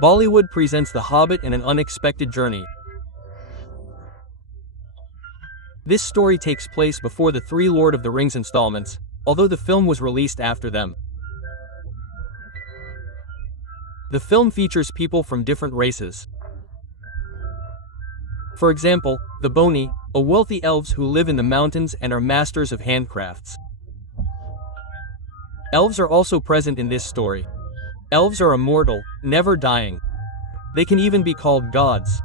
Bollywood presents The Hobbit and an unexpected journey. This story takes place before the three Lord of the Rings installments, although the film was released after them. The film features people from different races. For example, the Boni, a wealthy elves who live in the mountains and are masters of handcrafts. Elves are also present in this story. Elves are immortal, never dying. They can even be called gods.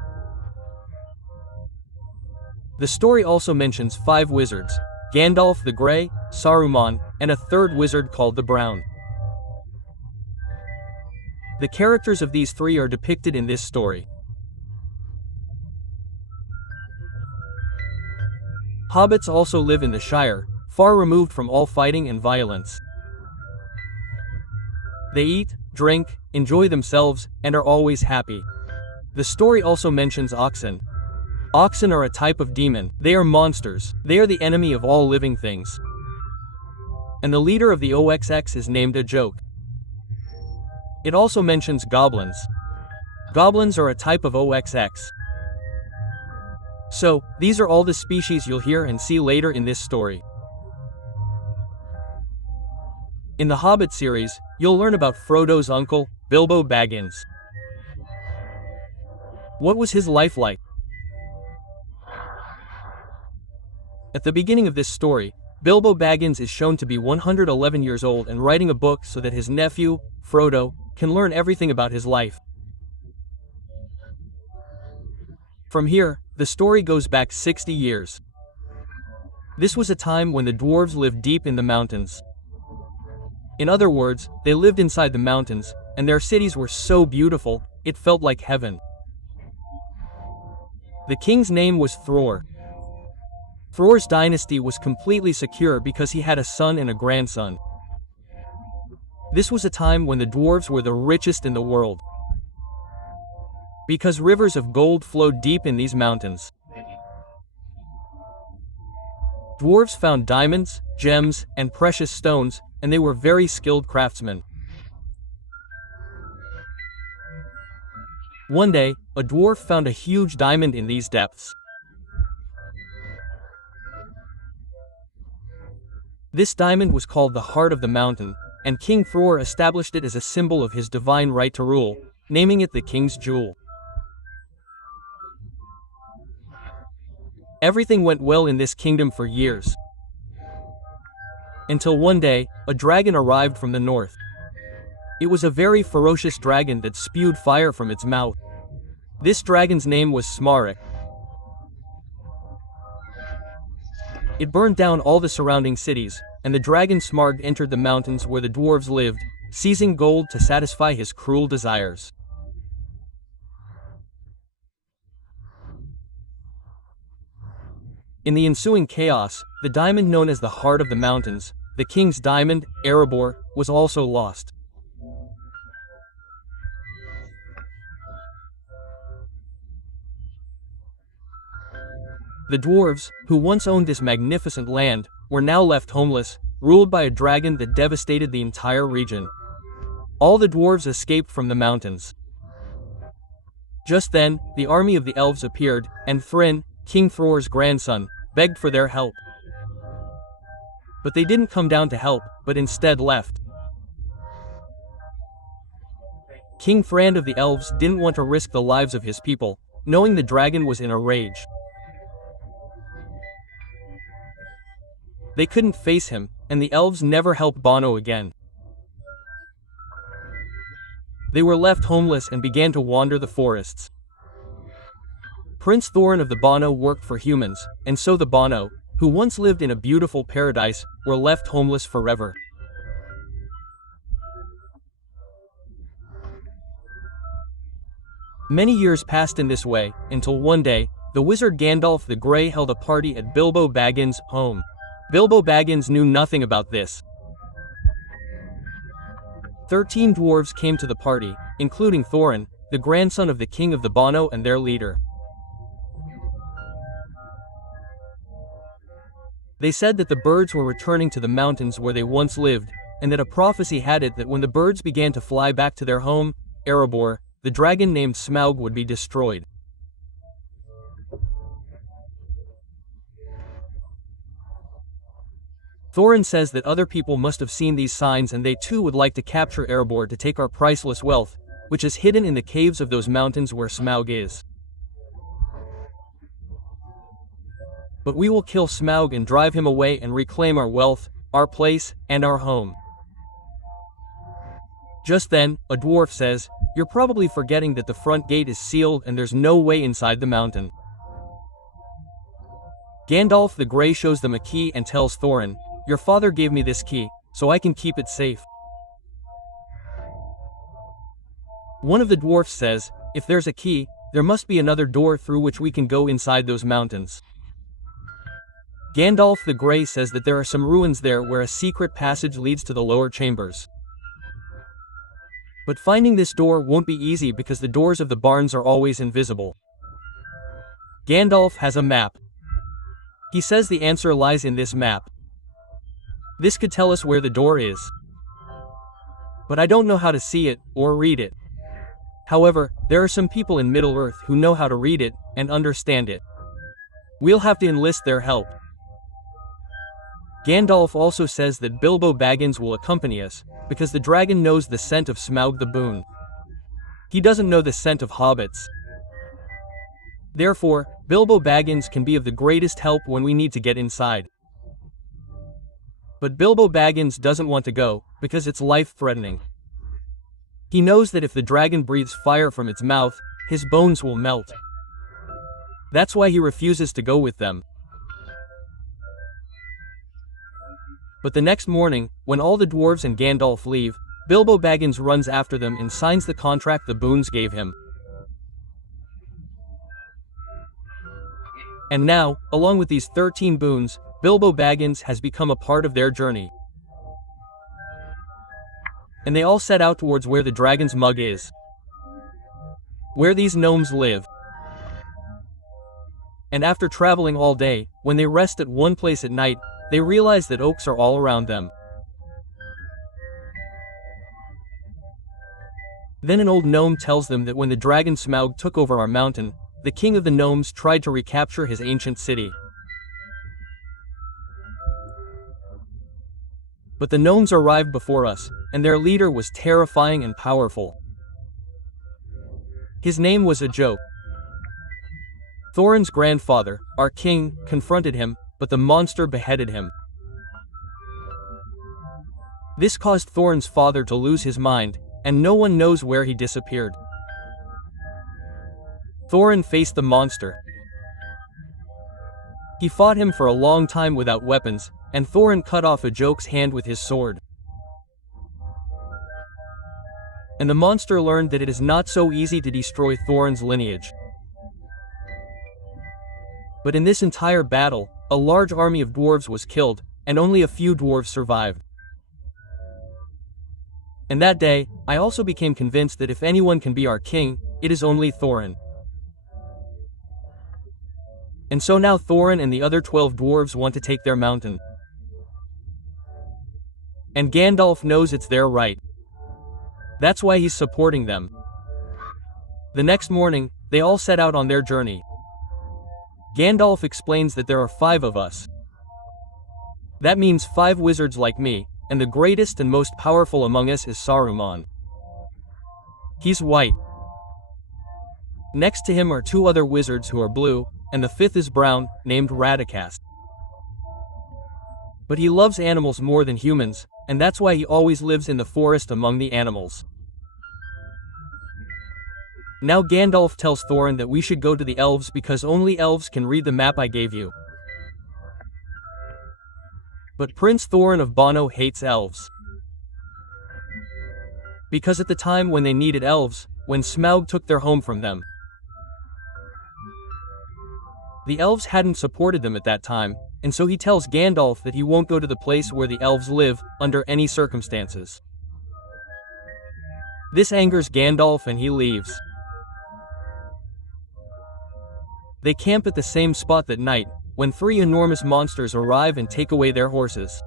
The story also mentions 5 wizards: Gandalf the Grey, Saruman, and a third wizard called the Brown. The characters of these 3 are depicted in this story. Hobbits also live in the Shire, far removed from all fighting and violence. They eat, drink, enjoy themselves, and are always happy. The story also mentions oxen. Oxen are a type of demon. They are monsters. They are the enemy of all living things. And the leader of the OXX is named a joke. It also mentions goblins. Goblins are a type of OXX. So, these are all the species you'll hear and see later in this story. In the Hobbit series, you'll learn about Frodo's uncle, Bilbo Baggins. What was his life like? At the beginning of this story, Bilbo Baggins is shown to be 111 years old and writing a book so that his nephew, Frodo, can learn everything about his life. From here, the story goes back 60 years. This was a time when the dwarves lived deep in the mountains. In other words, they lived inside the mountains, and their cities were so beautiful, it felt like heaven. The king's name was Thror. Thror's dynasty was completely secure because he had a son and a grandson. This was a time when the dwarves were the richest in the world, because rivers of gold flowed deep in these mountains. Dwarves found diamonds, gems, and precious stones, and they were very skilled craftsmen. One day, a dwarf found a huge diamond in these depths. This diamond was called the Heart of the Mountain, and King Thror established it as a symbol of his divine right to rule, naming it the King's Jewel. Everything went well in this kingdom for years. Until one day, a dragon arrived from the north. It was a very ferocious dragon that spewed fire from its mouth. This dragon's name was Smaug. It burned down all the surrounding cities, and the dragon Smaug entered the mountains where the dwarves lived, seizing gold to satisfy his cruel desires. In the ensuing chaos, the diamond known as the Heart of the Mountains, the king's diamond, Erebor, was also lost. The dwarves, who once owned this magnificent land, were now left homeless, ruled by a dragon that devastated the entire region. All the dwarves escaped from the mountains. Just then, the army of the elves appeared, and Thrinn, King Thror's grandson, begged for their help. But they didn't come down to help, but instead left. King Thrand of the elves didn't want to risk the lives of his people, knowing the dragon was in a rage. They couldn't face him, and the elves never helped Bono again. They were left homeless and began to wander the forests. Prince Thorin of the Bono worked for humans, and so the Bono, who once lived in a beautiful paradise, were left homeless forever. Many years passed in this way, until one day, the wizard Gandalf the Grey held a party at Bilbo Baggins' home. Bilbo Baggins knew nothing about this. 13 dwarves came to the party, including Thorin, the grandson of the king of the Bono and their leader. They said that the birds were returning to the mountains where they once lived, and that a prophecy had it that when the birds began to fly back to their home, Erebor, the dragon named Smaug would be destroyed. Thorin says that other people must have seen these signs and they too would like to capture Erebor to take our priceless wealth, which is hidden in the caves of those mountains where Smaug is. But we will kill Smaug and drive him away and reclaim our wealth, our place, and our home. Just then, a dwarf says, "You're probably forgetting that the front gate is sealed and there's no way inside the mountain." Gandalf the Grey shows them a key and tells Thorin, "Your father gave me this key, so I can keep it safe." One of the dwarfs says, "If there's a key, there must be another door through which we can go inside those mountains." Gandalf the Grey says that there are some ruins there where a secret passage leads to the lower chambers. But finding this door won't be easy because the doors of the barns are always invisible. Gandalf has a map. He says the answer lies in this map. This could tell us where the door is. But I don't know how to see it, or read it. However, there are some people in Middle-earth who know how to read it, and understand it. We'll have to enlist their help. Gandalf also says that Bilbo Baggins will accompany us, because the dragon knows the scent of Smaug the Boon. He doesn't know the scent of hobbits. Therefore, Bilbo Baggins can be of the greatest help when we need to get inside. But Bilbo Baggins doesn't want to go, because it's life-threatening. He knows that if the dragon breathes fire from its mouth, his bones will melt. That's why he refuses to go with them. But the next morning, when all the dwarves and Gandalf leave, Bilbo Baggins runs after them and signs the contract the boons gave him. And now, along with these 13 boons, Bilbo Baggins has become a part of their journey. And they all set out towards where the dragon's mug is. Where these gnomes live. And after traveling all day, when they rest at one place at night, they realize that oaks are all around them. Then an old gnome tells them that when the dragon Smaug took over our mountain, the king of the gnomes tried to recapture his ancient city. But the gnomes arrived before us, and their leader was terrifying and powerful. His name was a joke. Thorin's grandfather, our king, confronted him, but the monster beheaded him. This caused Thorin's father to lose his mind, and no one knows where he disappeared. Thorin faced the monster. He fought him for a long time without weapons, and Thorin cut off a joke's hand with his sword. And the monster learned that it is not so easy to destroy Thorin's lineage. But in this entire battle, a large army of dwarves was killed, and only a few dwarves survived. And that day, I also became convinced that if anyone can be our king, it is only Thorin. And so now Thorin and the other 12 dwarves want to take their mountain. And Gandalf knows it's their right. That's why he's supporting them. The next morning, they all set out on their journey. Gandalf explains that there are 5 of us. That means 5 wizards like me, and the greatest and most powerful among us is Saruman. He's white. Next to him are 2 other wizards who are blue, and the 5th is brown, named Radagast. But he loves animals more than humans, and that's why he always lives in the forest among the animals. Now Gandalf tells Thorin that we should go to the elves because only elves can read the map I gave you. But Prince Thorin of Bono hates elves. Because at the time when they needed elves, when Smaug took their home from them, the elves hadn't supported them at that time, and so he tells Gandalf that he won't go to the place where the elves live, under any circumstances. This angers Gandalf and he leaves. They camp at the same spot that night, when 3 enormous monsters arrive and take away their horses.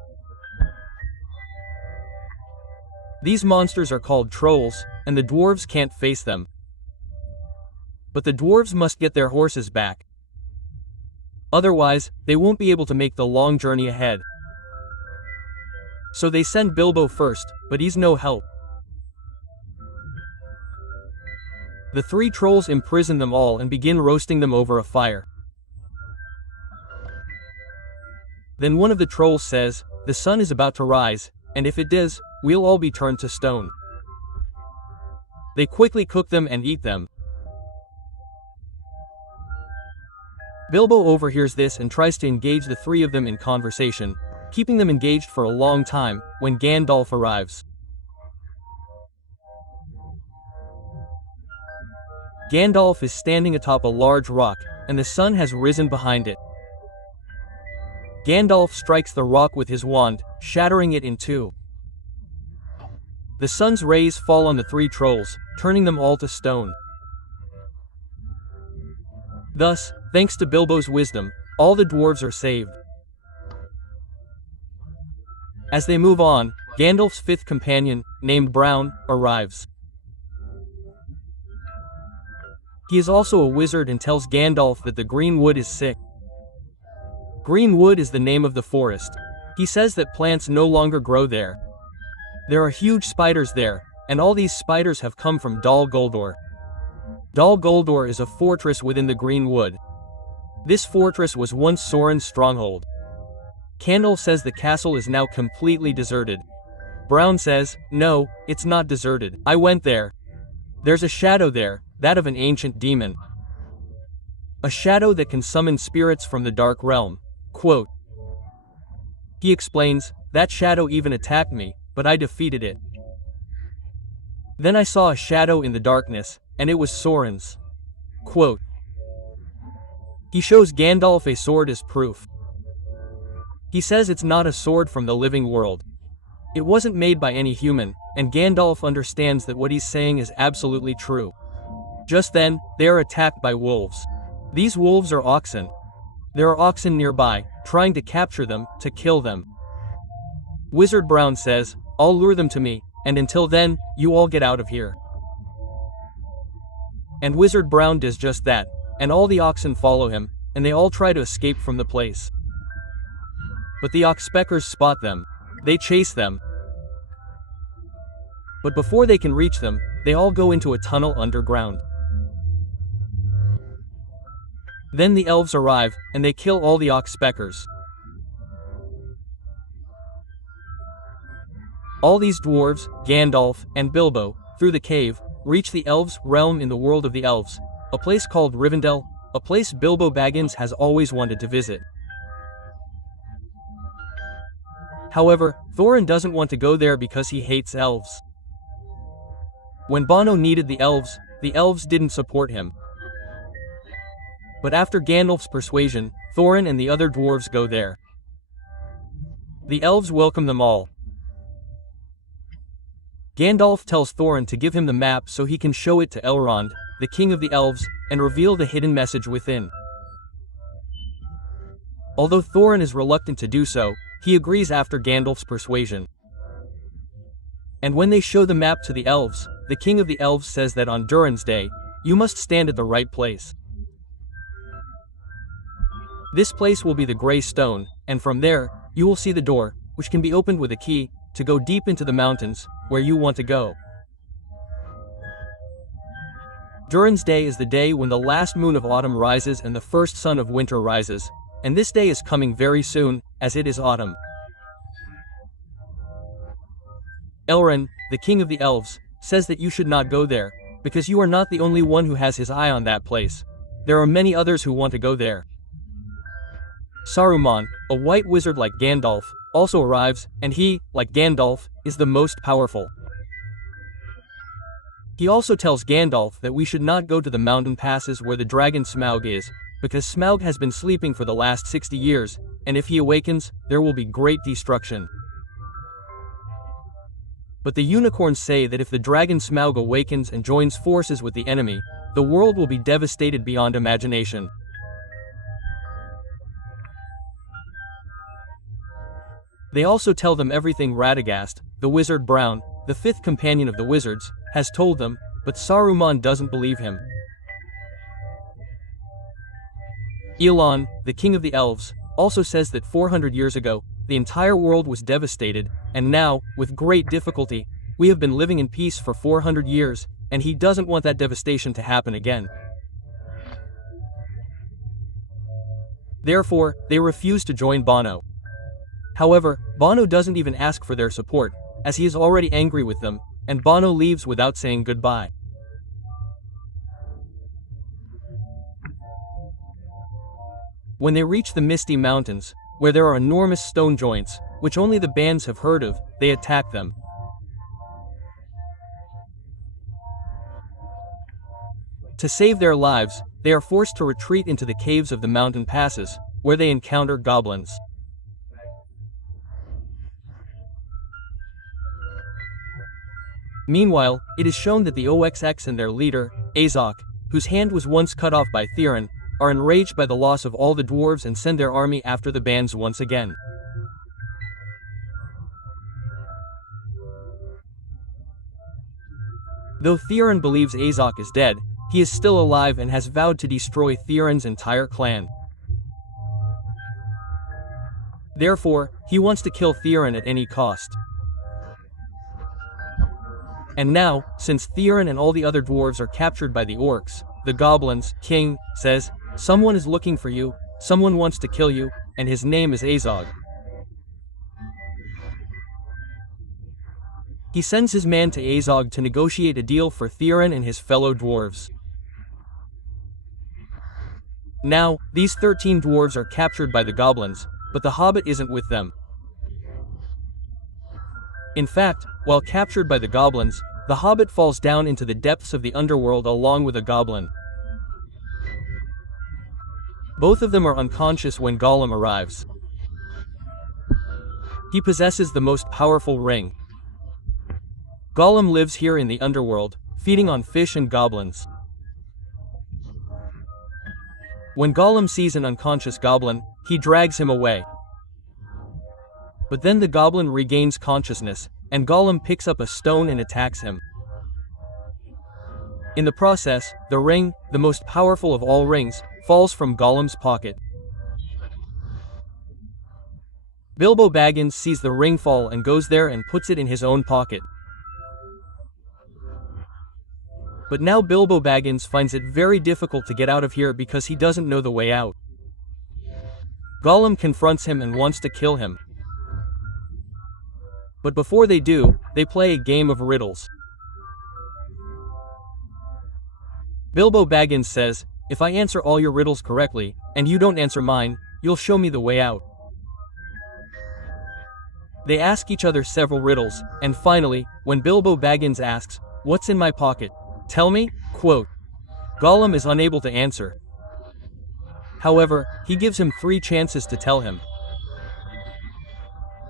These monsters are called trolls, and the dwarves can't face them, But the dwarves must get their horses back. Otherwise, they won't be able to make the long journey ahead. So they send Bilbo first, but he's no help. The three trolls imprison them all and begin roasting them over a fire. Then one of the trolls says, "The sun is about to rise, and if it does, we'll all be turned to stone." They quickly cook them and eat them. Bilbo overhears this and tries to engage the three of them in conversation, keeping them engaged for a long time, when Gandalf arrives. Gandalf is standing atop a large rock, and the sun has risen behind it. Gandalf strikes the rock with his wand, shattering it in two. The sun's rays fall on the three trolls, turning them all to stone. Thus, thanks to Bilbo's wisdom, all the dwarves are saved. As they move on, Gandalf's fifth companion, named Brown, arrives. He is also a wizard and tells Gandalf that the green wood is sick. Green wood is the name of the forest. He says that plants no longer grow there. There are huge spiders there, and all these spiders have come from Dol Guldur. Dol Guldur is a fortress within the green wood. This fortress was once Sauron's stronghold. Candle says the castle is now completely deserted. Brown says, "No, it's not deserted. I went there. There's a shadow there, that of an ancient demon. A shadow that can summon spirits from the dark realm." Quote. He explains, "That shadow even attacked me, but I defeated it. Then I saw a shadow in the darkness, and it was Sauron's." Quote. He shows Gandalf a sword as proof. He says it's not a sword from the living world. It wasn't made by any human, and Gandalf understands that what he's saying is absolutely true. Just then, they are attacked by wolves. These wolves are oxen. There are oxen nearby, trying to capture them, to kill them. Wizard Brown says, "I'll lure them to me, and until then, you all get out of here." And Wizard Brown does just that, and all the oxen follow him, and they all try to escape from the place. But the oxpeckers spot them. They chase them. But before they can reach them, they all go into a tunnel underground. Then the elves arrive, and they kill all the oxpeckers. All these dwarves, Gandalf, and Bilbo, through the cave, reach the elves' realm in the world of the elves, a place called Rivendell, a place Bilbo Baggins has always wanted to visit. However, Thorin doesn't want to go there because he hates elves. When Bono needed the elves didn't support him. But after Gandalf's persuasion, Thorin and the other dwarves go there. The elves welcome them all. Gandalf tells Thorin to give him the map so he can show it to Elrond, the king of the elves, and reveal the hidden message within. Although Thorin is reluctant to do so, he agrees after Gandalf's persuasion. And when they show the map to the elves, the king of the elves says that on Durin's day, you must stand at the right place. This place will be the Grey Stone, and from there, you will see the door, which can be opened with a key, to go deep into the mountains, where you want to go. Durin's day is the day when the last moon of autumn rises and the first sun of winter rises, and this day is coming very soon, as it is autumn. Elrond, the king of the elves, says that you should not go there, because you are not the only one who has his eye on that place. There are many others who want to go there. Saruman, a white wizard like Gandalf, also arrives, and he, like Gandalf, is the most powerful. He also tells Gandalf that we should not go to the mountain passes where the dragon Smaug is, because Smaug has been sleeping for the last 60 years, and if he awakens, there will be great destruction. But the unicorns say that if the dragon Smaug awakens and joins forces with the enemy, the world will be devastated beyond imagination. They also tell them everything Radagast, the wizard Brown, the fifth companion of the wizards, has told them, but Saruman doesn't believe him. Elon, the king of the elves, also says that 400 years ago, the entire world was devastated, and now, with great difficulty, we have been living in peace for 400 years, and he doesn't want that devastation to happen again. Therefore, they refuse to join Bono. However, Bono doesn't even ask for their support, as he is already angry with them, and Bono leaves without saying goodbye. When they reach the Misty Mountains, where there are enormous stone joints, which only the bands have heard of, they attack them. To save their lives, they are forced to retreat into the caves of the mountain passes, where they encounter goblins. Meanwhile, it is shown that the OXX and their leader, Azog, whose hand was once cut off by Theron, are enraged by the loss of all the dwarves and send their army after the bands once again. Though Theron believes Azog is dead, he is still alive and has vowed to destroy Theron's entire clan. Therefore, he wants to kill Theron at any cost. And now, since Theron and all the other dwarves are captured by the orcs, the goblins' king says, "Someone is looking for you, someone wants to kill you, and his name is Azog." He sends his man to Azog to negotiate a deal for Theron and his fellow dwarves. Now, these 13 dwarves are captured by the goblins, but the Hobbit isn't with them. In fact, while captured by the goblins, the Hobbit falls down into the depths of the underworld along with a goblin. Both of them are unconscious when Gollum arrives. He possesses the most powerful ring. Gollum lives here in the underworld, feeding on fish and goblins. When Gollum sees an unconscious goblin, he drags him away. But then the goblin regains consciousness, and Gollum picks up a stone and attacks him. In the process, the ring, the most powerful of all rings, falls from Gollum's pocket. Bilbo Baggins sees the ring fall and goes there and puts it in his own pocket. But now Bilbo Baggins finds it very difficult to get out of here because he doesn't know the way out. Gollum confronts him and wants to kill him. But before they do, they play a game of riddles. Bilbo Baggins says, "If I answer all your riddles correctly, and you don't answer mine, you'll show me the way out." They ask each other several riddles, and finally, when Bilbo Baggins asks, "What's in my pocket? Tell me," quote, Gollum is unable to answer. However, he gives him 3 chances to tell him.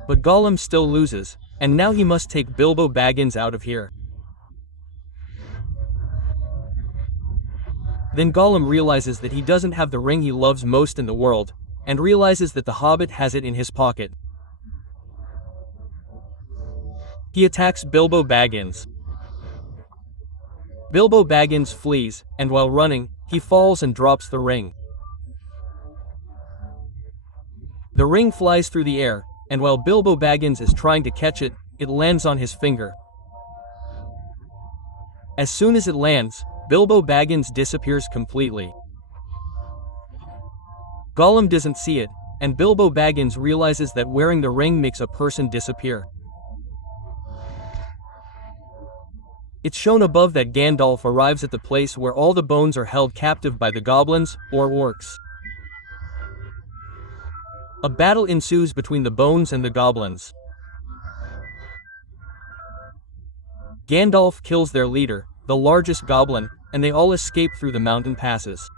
But Gollum still loses, and now he must take Bilbo Baggins out of here. Then Gollum realizes that he doesn't have the ring he loves most in the world, and realizes that the Hobbit has it in his pocket. He attacks Bilbo Baggins. Bilbo Baggins flees, and while running, he falls and drops the ring. The ring flies through the air, and while Bilbo Baggins is trying to catch it, it lands on his finger. As soon as it lands, Bilbo Baggins disappears completely. Gollum doesn't see it, and Bilbo Baggins realizes that wearing the ring makes a person disappear. It's shown above that Gandalf arrives at the place where all the bones are held captive by the goblins, or orcs. A battle ensues between the bones and the goblins. Gandalf kills their leader, the largest goblin, and they all escape through the mountain passes.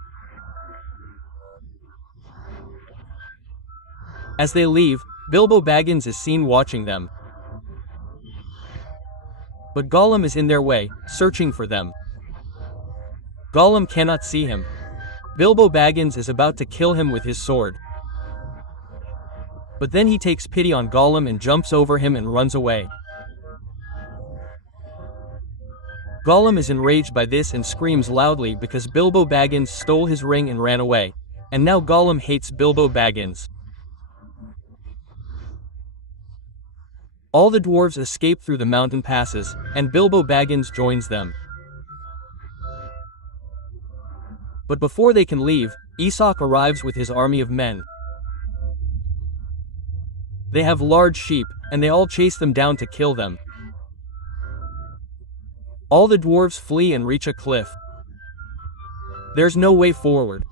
As they leave, Bilbo Baggins is seen watching them. But Gollum is in their way, searching for them. Gollum cannot see him. Bilbo Baggins is about to kill him with his sword. But then he takes pity on Gollum and jumps over him and runs away. Gollum is enraged by this and screams loudly because Bilbo Baggins stole his ring and ran away, and now Gollum hates Bilbo Baggins. All the dwarves escape through the mountain passes, and Bilbo Baggins joins them. But before they can leave, Isaac arrives with his army of men. They have large sheep, and they all chase them down to kill them. All the dwarves flee and reach a cliff. There's no way forward.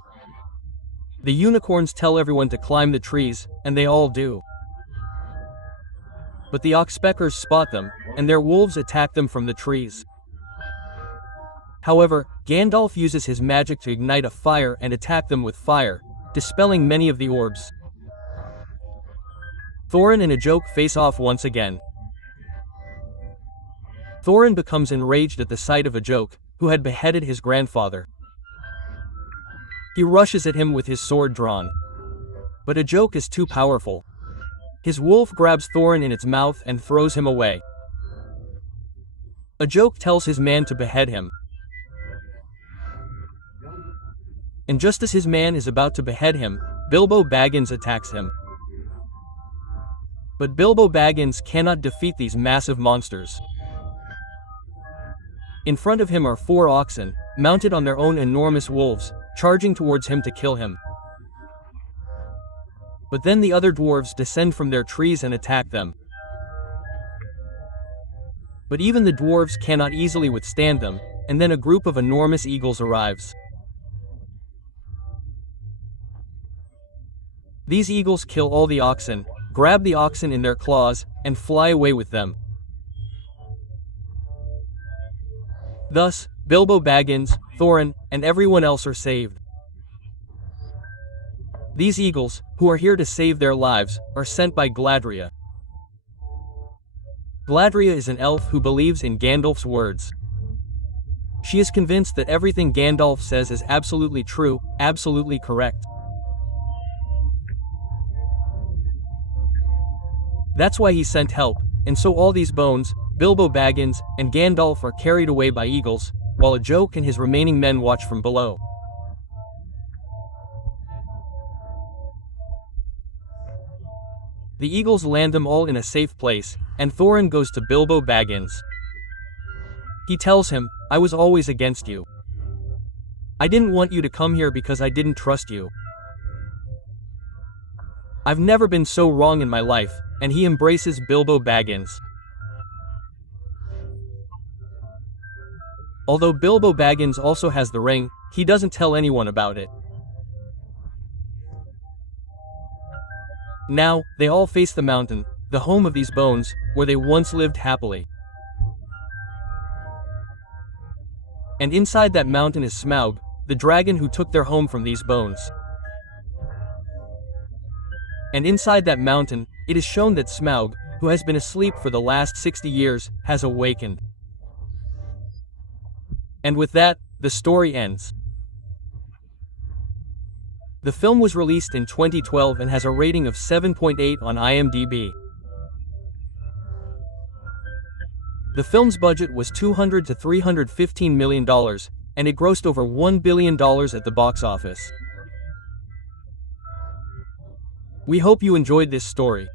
The unicorns tell everyone to climb the trees, and they all do. But the oxpeckers spot them, and their wolves attack them from the trees. However, Gandalf uses his magic to ignite a fire and attack them with fire, dispelling many of the orbs. Thorin and a joke face off once again. Thorin becomes enraged at the sight of a joke, who had beheaded his grandfather. He rushes at him with his sword drawn. But a joke is too powerful. His wolf grabs Thorin in its mouth and throws him away. A joke tells his man to behead him. And just as his man is about to behead him, Bilbo Baggins attacks him. But Bilbo Baggins cannot defeat these massive monsters. In front of him are 4 oxen, mounted on their own enormous wolves, charging towards him to kill him. But then the other dwarves descend from their trees and attack them. But even the dwarves cannot easily withstand them, and then a group of enormous eagles arrives. These eagles kill all the oxen, grab the oxen in their claws, and fly away with them. Thus, Bilbo Baggins, Thorin, and everyone else are saved. These eagles, who are here to save their lives, are sent by Galadriel. Galadriel is an elf who believes in Gandalf's words. She is convinced that everything Gandalf says is absolutely true, absolutely correct. That's why he sent help, and so all these bones, Bilbo Baggins, and Gandalf are carried away by eagles, while a joke and his remaining men watch from below. The eagles land them all in a safe place, and Thorin goes to Bilbo Baggins. He tells him, "I was always against you. I didn't want you to come here because I didn't trust you. I've never been so wrong in my life," and he embraces Bilbo Baggins. Although Bilbo Baggins also has the ring, he doesn't tell anyone about it. Now, they all face the mountain, the home of these bones, where they once lived happily. And inside that mountain is Smaug, the dragon who took their home from these bones. And inside that mountain, it is shown that Smaug, who has been asleep for the last 60 years, has awakened. And with that, the story ends. The film was released in 2012 and has a rating of 7.8 on IMDb. The film's budget was $200 to $315 million, and it grossed over $1 billion at the box office. We hope you enjoyed this story.